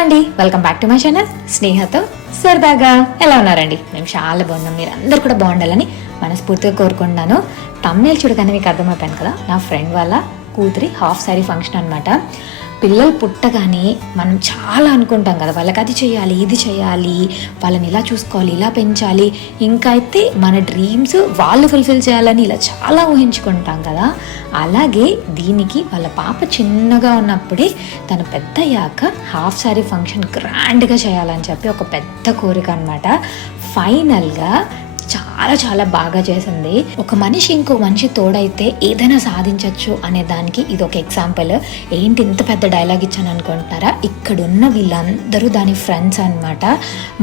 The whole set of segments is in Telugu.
అండి, welcome back to my channel స్నేహతో సరదాగా. ఎలా ఉన్నారండి? మేము చాలా బాగున్నాం. మీరు అందరు కూడా బాగుండాలని మనస్ఫూర్తిగా కోరుకుంటున్నాను. తమ్నేల్ చూడగానే మీకు అర్థమైపోయింది కదా, నా ఫ్రెండ్ వాళ్ళ కూతురి హాఫ్ శారీ ఫంక్షన్ అనమాట. పిల్లలు పుట్టగానే మనం చాలా అనుకుంటాం కదా, వాళ్ళకి అది చేయాలి, ఇది చేయాలి, వాళ్ళని ఇలా చూసుకోవాలి, ఇలా పెంచాలి, ఇంకా అయితే మన డ్రీమ్స్ వాళ్ళు ఫుల్ఫిల్ చేయాలని ఇలా చాలా ఊహించుకుంటాం కదా. అలాగే దీనికి వాళ్ళ పాప చిన్నగా ఉన్నప్పుడే తను పెద్ద అయ్యాక హాఫ్ శారీ ఫంక్షన్ గ్రాండ్గా చేయాలని చెప్పి ఒక పెద్ద కోరిక అనమాట. ఫైనల్గా చాలా చాలా బాగా చేసింది. ఒక మనిషి ఇంకో మనిషి తోడైతే ఏదైనా సాధించవచ్చు అనే దానికి ఇది ఒక ఎగ్జాంపుల్. ఏంటి ఇంత పెద్ద డైలాగ్ ఇచ్చాను అనుకుంటున్నారా? ఇక్కడున్న వీళ్ళందరూ దాని ఫ్రెండ్స్ అనమాట.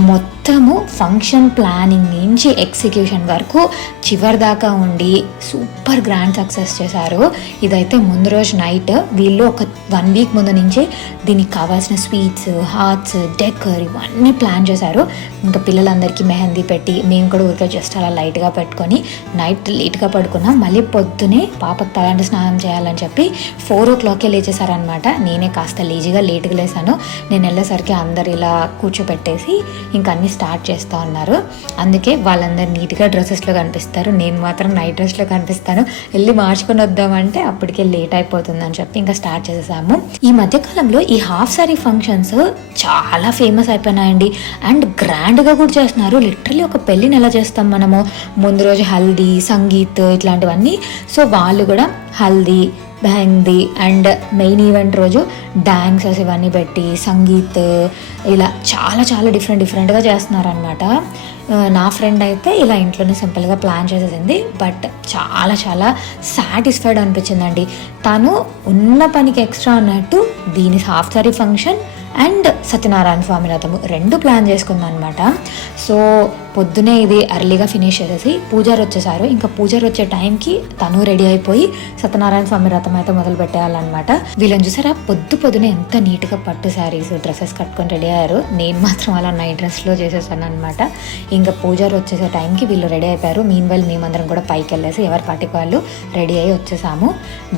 మొత్తము ఫంక్షన్ ప్లానింగ్ నుంచి ఎగ్జిక్యూషన్ వరకు చివరి దాకా ఉండి సూపర్ గ్రాండ్ సక్సెస్ చేశారు. ఇదైతే ముందు రోజు నైట్ వీళ్ళు ఒక 1 వీక్ ముందు నుంచి దీనికి కావాల్సిన స్వీట్స్, హార్ట్స్, డెకర్ ఇవన్నీ ప్లాన్ చేశారు. ఇంకా పిల్లలందరికీ మెహందీ పెట్టి మేము కూడా ఊరికే జస్ట్ అలా లైట్గా పెట్టుకొని నైట్ లేట్గా పడుకున్నాం. మళ్ళీ పొద్దునే పాపకు తలంటి స్నానం చేయాలని చెప్పి 4 o'clock లేచేశారనమాట. నేనే కాస్త లేజీగా లేట్గా లేసాను. నేను వెళ్ళేసరికి అందరు ఇలా కూర్చోపెట్టేసి ఇంకా అన్నీ స్టార్ట్ చేస్తూ ఉన్నారు. అందుకే వాళ్ళందరూ నీట్గా డ్రెస్సెస్లో కనిపిస్తారు, నేను మాత్రం నైట్ డ్రెస్లో కనిపిస్తాను. వెళ్ళి మార్చుకొని వద్దామంటే అప్పటికే లేట్ అయిపోతుందని చెప్పి ఇంకా స్టార్ట్ చేసేసాము. ఈ మధ్యకాలంలో ఈ హాఫ్ శారీ ఫంక్షన్స్ చాలా ఫేమస్ అయిపోయినాయండి. అండ్ గ్రాండ్గా కూడా చేస్తున్నారు. లిటరలీ ఒక పెళ్ళిని ఎలా చేస్తాం మనము, ముందు రోజు హల్దీ, సంగీత్ ఇట్లాంటివన్నీ. సో వాళ్ళు కూడా haldi, mehndi and main event రోజు డాన్సెస్ ఇవన్నీ పెట్టి సంగీత్ ఇలా చాలా చాలా డిఫరెంట్గా చేస్తున్నారనమాట. నా ఫ్రెండ్ అయితే ఇలా ఇంట్లోనే సింపుల్గా ప్లాన్ చేసేసింది. బట్ చాలా చాలా సాటిస్ఫైడ్ అనిపించిందండి. తను ఉన్న పనికి ఎక్స్ట్రా అన్నట్టు దీని half sari function and Satyanarayana Swami వ్రతము 2 ప్లాన్ చేసుకుందాం అనమాట. సో పొద్దునే ఇది అర్లీగా ఫినిష్ చేసేసి పూజారి వచ్చేసారు. ఇంకా పూజారి వచ్చే టైంకి తను రెడీ అయిపోయి సత్యనారాయణ స్వామి వ్రతం అయితే మొదలు పెట్టేయాలన్నమాట. వీళ్ళని చూసారా, పొద్దునే ఎంత నీట్గా పట్టు శారీస్, డ్రెస్సెస్ కట్టుకొని రెడీ అయ్యారు. నేను మాత్రం అలా నైట్ డ్రెస్లో చేసేసాను అనమాట. ఇంకా పూజారి వచ్చేసే టైంకి వీళ్ళు రెడీ అయిపోయారు. మీన్ వైల్ మేమందరం కూడా పైకి వెళ్ళేసి ఎవరి పాటికి వాళ్ళు రెడీ అయ్యి వచ్చేసాము.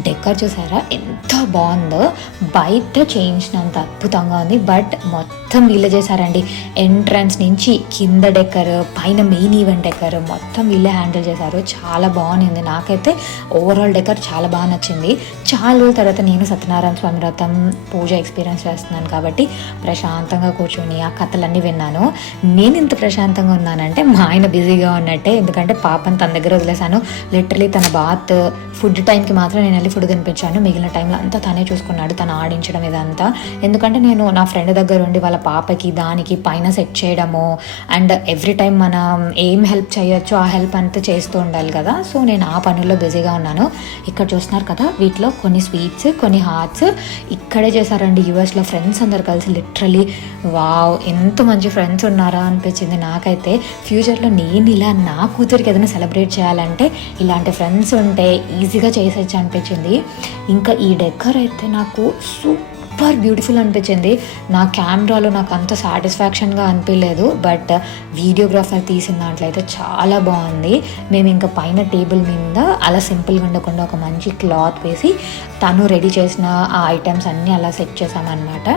డెకర్ చూసారా ఎంత బాగుందో, బయట చేయించినంత అద్భుతంగా ఉంది. బట్ మొత్తం వీళ్ళే చేశారండి. ఎంట్రన్స్ నుంచి కింద డెకర్, పైన మెయిన్ ఈవెంట్ డెకర్ మొత్తం వీళ్ళే హ్యాండిల్ చేశారు. చాలా బాగుంది. నాకైతే ఓవరాల్ డెకర్ చాలా బాగా నచ్చింది. చాలా రోజుల తర్వాత నేను సత్యనారాయణ స్వామి వ్రతం పూజ ఎక్స్పీరియన్స్ చేస్తున్నాను కాబట్టి ప్రశాంతంగా కూర్చొని ఆ కథలన్నీ విన్నాను. నేను ఇంత ప్రశాంతంగా ఉన్నానంటే మా ఆయన బిజీగా ఉన్నట్టే. ఎందుకంటే పాపని తన దగ్గర వదిలేశాను. లిటరలీ తన బాత్, ఫుడ్ టైంకి మాత్రం నేను వెళ్ళి ఫుడ్ తినిపించాను. మిగిలిన టైంలో అంతా తనే చూసుకున్నాడు, తను ఆడించడం ఇదంతా. ఎందుకంటే నేను నా ఫ్రెండ్ దగ్గర ఉండి వాళ్ళ పాపకి దానికి పైన సెట్ చేయడము అండ్ ఎవ్రీ టైం మనం ఏం హెల్ప్ చేయొచ్చో ఆ హెల్ప్ అంతా చేస్తూ ఉండాలి కదా. సో నేను ఆ పనుల్లో బిజీగా ఉన్నాను. ఇక్కడ చూస్తున్నారు కదా, వీటిలో కొన్ని స్వీట్స్, కొన్ని హార్ట్స్ ఇక్కడే చేశారండి. యూఎస్లో ఫ్రెండ్స్ అందరు కలిసి. లిటరలీ వావ్, ఎంత మంచి ఫ్రెండ్స్ ఉన్నారా అనిపించింది నాకైతే. ఫ్యూచర్లో నేను ఇలా నా కూతురికి ఏదైనా సెలబ్రేట్ చేయాలంటే ఇలాంటి ఫ్రెండ్స్ ఉంటే ఈజీగా చేసేచ్చు అనిపించింది. ఇంకా ఈ డెకర్ అయితే నాకు సూపర్ బ్యూటిఫుల్ అనిపించింది. నా కెమెరాలో నాకు అంత సాటిస్ఫాక్షన్గా అనిపించలేదు, బట్ వీడియోగ్రాఫర్ తీసిన దాంట్లో అయితే చాలా బాగుంది. మేము ఇంకా పైన టేబుల్ మీద అలా సింపుల్గా ఉండకుండా ఒక మంచి క్లాత్ వేసి తను రెడీ చేసిన ఆ ఐటమ్స్ అన్నీ అలా సెట్ చేసామన్నమాట.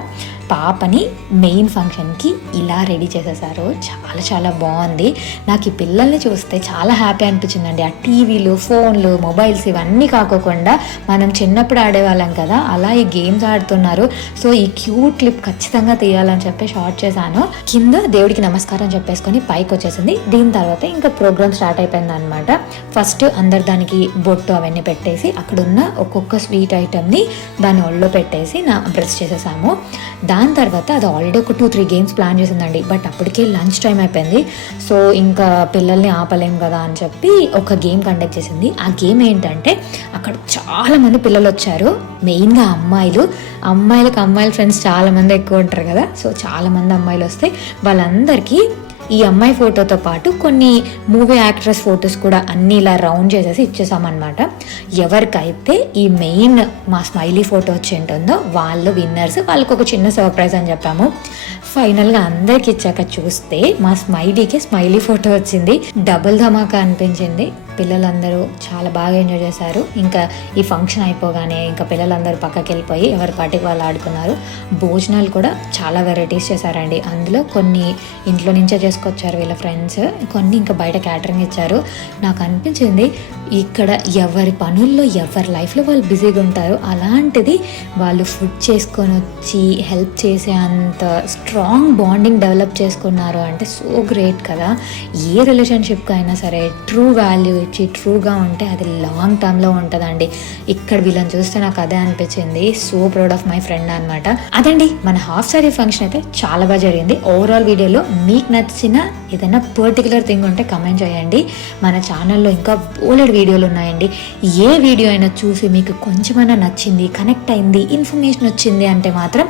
పాపని మెయిన్ ఫంక్షన్కి ఇలా రెడీ చేసేసారు. చాలా చాలా బాగుంది. నాకు ఈ పిల్లల్ని చూస్తే చాలా హ్యాపీ అనిపించిందండి. ఆ టీవీలు, ఫోన్లు, మొబైల్స్ ఇవన్నీ కాకోకుండా మనం చిన్నప్పుడు ఆడేవాళ్ళం కదా, అలా ఈ గేమ్స్ ఆడుతున్నారు. సో ఈ క్యూట్ క్లిప్ ఖచ్చితంగా తీయాలని చెప్పి షార్ట్ చేశాను. కింద దేవుడికి నమస్కారం చెప్పేసుకొని పైకి వచ్చేసింది. దీని తర్వాత ఇంకా ప్రోగ్రామ్ స్టార్ట్ అయిపోయింది అనమాట. ఫస్ట్ అందరు దానికి బొట్టు అవన్నీ పెట్టేసి అక్కడున్న ఒక్కొక్క స్వీట్ ఐటమ్ని దాని ఒళ్ళో పెట్టేసి బ్రష్ చేసేసాము. దాని తర్వాత అది ఆల్రెడీ ఒక 2-3 గేమ్స్ ప్లాన్ చేసిందండి. బట్ అప్పటికే లంచ్ టైం అయిపోయింది. సో ఇంకా పిల్లల్ని ఆపలేం కదా అని చెప్పి ఒక గేమ్ కండక్ట్ చేసింది. ఆ గేమ్ ఏంటంటే, అక్కడ చాలా మంది పిల్లలు వచ్చారు. మెయిన్గా అమ్మాయిల ఫ్రెండ్స్ చాలా మంది ఎక్కువ ఉంటారు కదా. సో చాలా మంది అమ్మాయిలు వస్తే వాళ్ళందరికీ ఈ అమ్మాయి ఫోటోతో పాటు కొన్ని మూవీ యాక్ట్రెస్ ఫొటోస్ కూడా అన్నీ ఇలా రౌండ్ చేసేసి ఇచ్చేసామన్నమాట. ఎవరికైతే ఈ మెయిన్ మా స్మైలీ ఫోటో వచ్చి ఉంటుందో వాళ్ళు విన్నర్స్. వాళ్ళకు ఒక చిన్న సర్ప్రైజ్ అని చెప్పాము. ఫైనల్గా అందరికి ఇచ్చాక చూస్తే మా స్మైలీకి స్మైలీ ఫోటో వచ్చింది. డబుల్ ధమాకా అనిపించింది. పిల్లలందరూ చాలా బాగా ఎంజాయ్ చేశారు. ఇంకా ఈ ఫంక్షన్ అయిపోగానే ఇంకా పిల్లలందరూ పక్కకి వెళ్ళిపోయి ఎవరి పాటికి వాళ్ళు ఆడుకున్నారు. భోజనాలు కూడా చాలా వెరైటీస్ చేశారండి. అందులో కొన్ని ఇంట్లో నుంచే చేసుకొచ్చారు వీళ్ళ ఫ్రెండ్స్, కొన్ని ఇంకా బయట క్యాటరింగ్ ఇచ్చారు. నాకు అనిపించింది ఇక్కడ ఎవరి పనుల్లో ఎవరి లైఫ్లో వాళ్ళు బిజీగా ఉంటారు, అలాంటిది వాళ్ళు ఫుడ్ చేసుకొని వచ్చి హెల్ప్ చేసే అంత స్ట్రాంగ్ బాండింగ్ డెవలప్ చేసుకున్నారు అంటే సో గ్రేట్ కదా. ఏ రిలేషన్షిప్కి అయినా సరే ట్రూ వాల్యూ ఇచ్చి ట్రూగా ఉంటే అది లాంగ్ టర్మ్లో ఉంటుందండి. ఇక్కడ వీళ్ళని చూస్తే నాకు అదే అనిపించింది. So proud of my friend అనమాట. అదండి మన హాఫ్ సారీ ఫంక్షన్ అయితే చాలా బాగా జరిగింది. ఓవరాల్ వీడియోలో మీకు నచ్చిన ఏదైనా పర్టికులర్ థింగ్ ఉంటే కమెంట్ చేయండి. మన ఛానల్లో ఇంకా బోలెడ్ వీడియోలు ఉన్నాయండి. ఏ వీడియో అయినా చూసి మీకు కొంచెమైనా నచ్చింది, కనెక్ట్ అయింది, ఇన్ఫర్మేషన్ వచ్చింది అంటే మాత్రం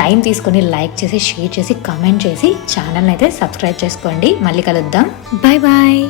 టైం తీసుకొని లైక్ చేసి, షేర్ చేసి, కమెంట్ చేసి ఛానల్ని అయితే సబ్స్క్రైబ్ చేసుకోండి. మళ్ళీ కలుద్దాం. Bye bye.